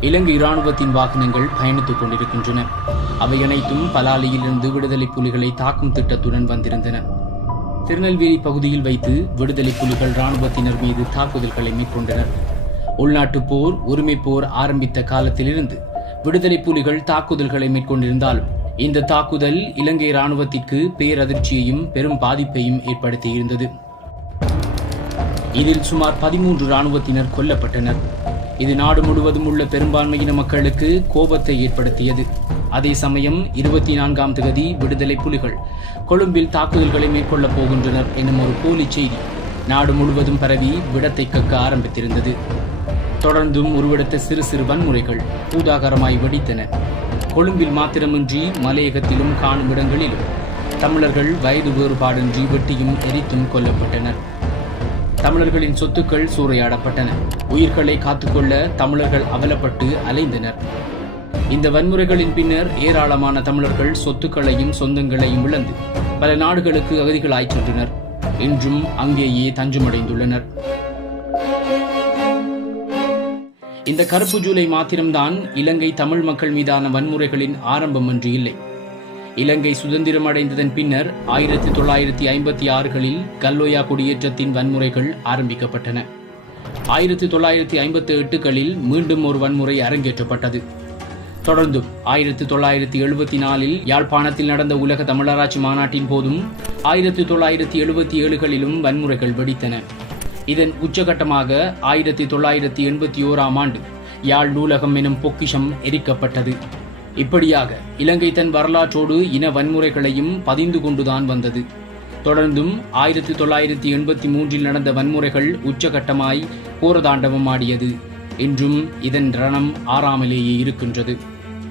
இலங்கை இராணுவத்தின் வாகனங்கள் பயணித்துக் கொண்டிருக்கின்றன. அவை அனைத்தும் பலாலியிலிருந்து விடுதலை புலிகளை தாக்கும் திட்டத்துடன் வந்திருந்தன. திருநெல்வேலி பகுதியில் வைத்து விடுதலை புலிகள் இராணுவத்தினர் மீது தாக்குதல்களை மேற்கொண்டனர். உள்நாட்டு போர் உரிமை போர் ஆரம்பித்த காலத்திலிருந்து விடுதலை புலிகள் தாக்குதல்களை மேற்கொண்டிருந்தாலும் இந்த தாக்குதல் இலங்கை இராணுவத்திற்கு பேரதிர்ச்சியையும் பெரும் பாதிப்பையும் ஏற்படுத்தியிருந்தது. இதில் சுமார் பதிமூன்று இராணுவத்தினர் கொல்லப்பட்டனர். இது நாடு முழுவதும் உள்ள பெரும்பான்மையின மக்களுக்கு கோபத்தை ஏற்படுத்தியது. அதே சமயம் இருபத்தி நான்காம் தேதி விடுதலை புலிகள் கொழும்பில் தாக்குதல்களை மேற்கொள்ளப் போகின்றனர் எனும் ஒரு போலி செய்தி நாடு முழுவதும் பரவி விடத்தை கக்க ஆரம்பித்திருந்தது. தொடர்ந்தும் உருவெடுத்த சிறு சிறு வன்முறைகள் பூதாகரமாய் வெடித்தன. கொழும்பில் மாத்திரமின்றி மலையகத்திலும் காணும் இடங்களிலும் தமிழர்கள் வயது வேறுபாடின்றி வெட்டியும் எரித்தும் கொல்லப்பட்டனர். தமிழர்களின் சொத்துக்கள் சூறையாடப்பட்டன. உயிர்களை காத்துக்கொள்ள தமிழர்கள் அவலப்பட்டு அலைந்தனர். இந்த வன்முறைகளின் பின்னர் ஏராளமான தமிழர்கள் சொத்துக்களையும் சொந்தங்களையும் இழந்து பல நாடுகளுக்கு அகதிகளாய் சென்றனர். இன்றும் அங்கேயே தஞ்சமடைந்துள்ளனர். இந்த கருப்பு ஜூலை மாத்திரம்தான் இலங்கை தமிழ் மக்கள் மீதான வன்முறைகளின் ஆரம்பம் என்று இல்லை. இலங்கை சுதந்திரம் அடைந்ததன் பின்னர் ஆயிரத்தி தொள்ளாயிரத்தி ஐம்பத்தி ஆறுகளில் கல்லோயா குடியேற்றத்தின் வன்முறைகள் ஆரம்பிக்கப்பட்டன. ஆயிரத்தி தொள்ளாயிரத்தி ஐம்பத்தி எட்டுகளில் மீண்டும் ஒரு வன்முறை அரங்கேற்றப்பட்டது. தொடர்ந்தும் ஆயிரத்தி தொள்ளாயிரத்தி எழுபத்தி நாலில் யாழ்ப்பாணத்தில் நடந்த உலக தமிழராட்சி மாநாட்டின் போதும் ஆயிரத்தி தொள்ளாயிரத்தி எழுபத்தி ஏழுகளிலும் வன்முறைகள் வெடித்தன. இதன் உச்சகட்டமாக ஆயிரத்தி தொள்ளாயிரத்தி எண்பத்தி ஓராம் ஆண்டு யாழ் நூலகம் எனும் பொக்கிஷம் எரிக்கப்பட்டது. இப்படியாக இலங்கை தன் வரலாற்றோடு இன வன்முறைகளையும் பதிந்து கொண்டுதான் வந்தது. தொடர்ந்தும் ஆயிரத்தி தொள்ளாயிரத்தி எண்பத்தி மூன்றில் நடந்த வன்முறைகள் உச்சகட்டமாய் போரதாண்டவம் ஆடியது. இன்றும் இதன் ரணம் ஆறாமலேயே இருக்கின்றது.